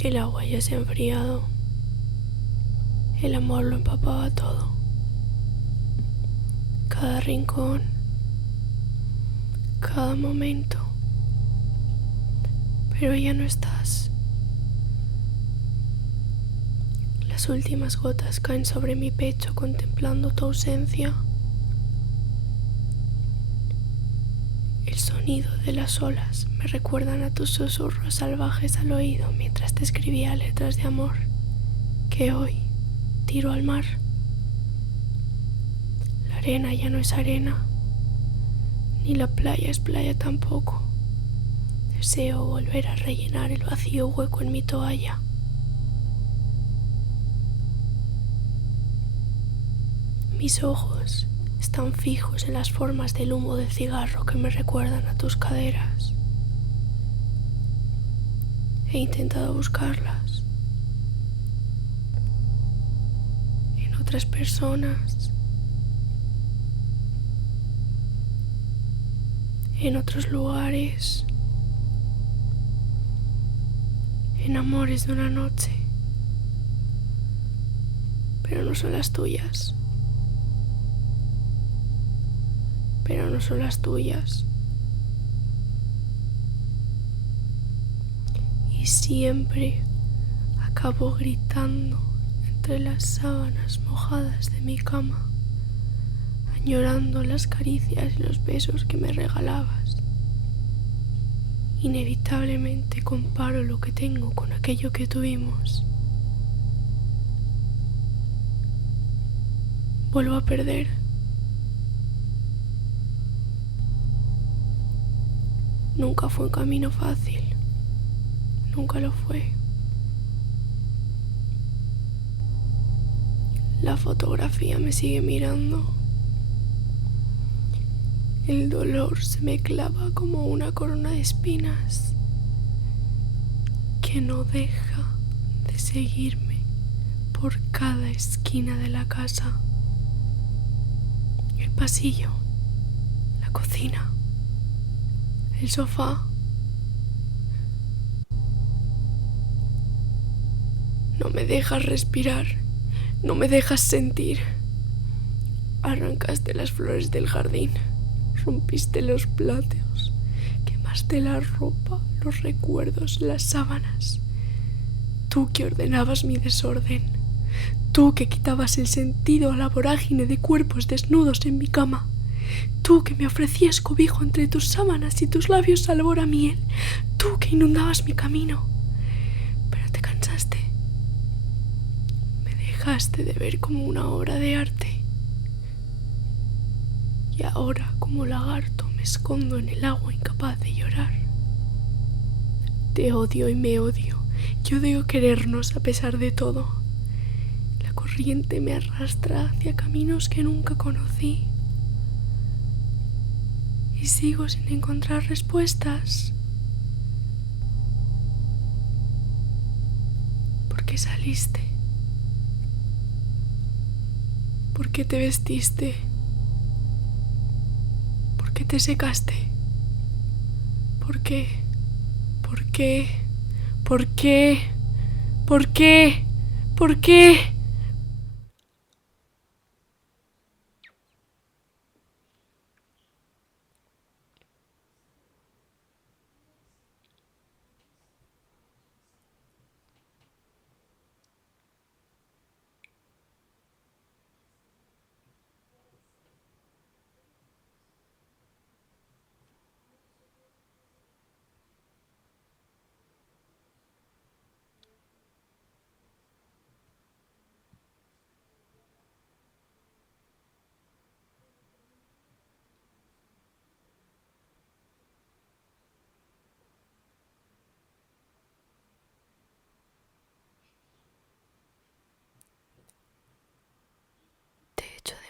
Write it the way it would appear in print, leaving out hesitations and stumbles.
El agua ya se ha enfriado. El amor lo empapaba todo. Cada rincón, cada momento. Pero ya no estás. Las últimas gotas caen sobre mi pecho contemplando tu ausencia. El sonido de las olas me recuerdan a tus susurros salvajes al oído mientras te escribía letras de amor que hoy tiro al mar. La arena ya no es arena, ni la playa es playa tampoco. Deseo volver a rellenar el vacío hueco en mi toalla. Mis ojos están fijos en las formas del humo del cigarro que me recuerdan a tus caderas. He intentado buscarlas en otras personas, en otros lugares, en amores de una noche, pero no son las tuyas. Pero no son las tuyas. Y siempre acabo gritando entre las sábanas mojadas de mi cama, añorando las caricias y los besos que me regalabas. Inevitablemente comparo lo que tengo con aquello que tuvimos. Vuelvo a perder. Nunca fue un camino fácil. Nunca lo fue. La fotografía me sigue mirando. El dolor se me clava como una corona de espinas que no deja de seguirme por cada esquina de la casa. El pasillo, la cocina, el sofá. No me dejas respirar, no me dejas sentir. Arrancaste las flores del jardín, rompiste los platos, quemaste la ropa, los recuerdos, las sábanas. Tú que ordenabas mi desorden, tú que quitabas el sentido a la vorágine de cuerpos desnudos en mi cama, tú que me ofrecías cobijo entre tus sábanas y tus labios sabor a miel, tú que inundabas mi camino. Pero te cansaste. Me dejaste de ver como una obra de arte. Y ahora, como lagarto, me escondo en el agua incapaz de llorar. Te odio y me odio. Yo odio querernos a pesar de todo. La corriente me arrastra hacia caminos que nunca conocí. Y sigo sin encontrar respuestas. ¿Por qué saliste? ¿Por qué te vestiste? ¿Por qué te secaste? ¿Por qué? ¿Por qué? ¿Por qué? ¿Por qué? ¿Por qué? Te echo de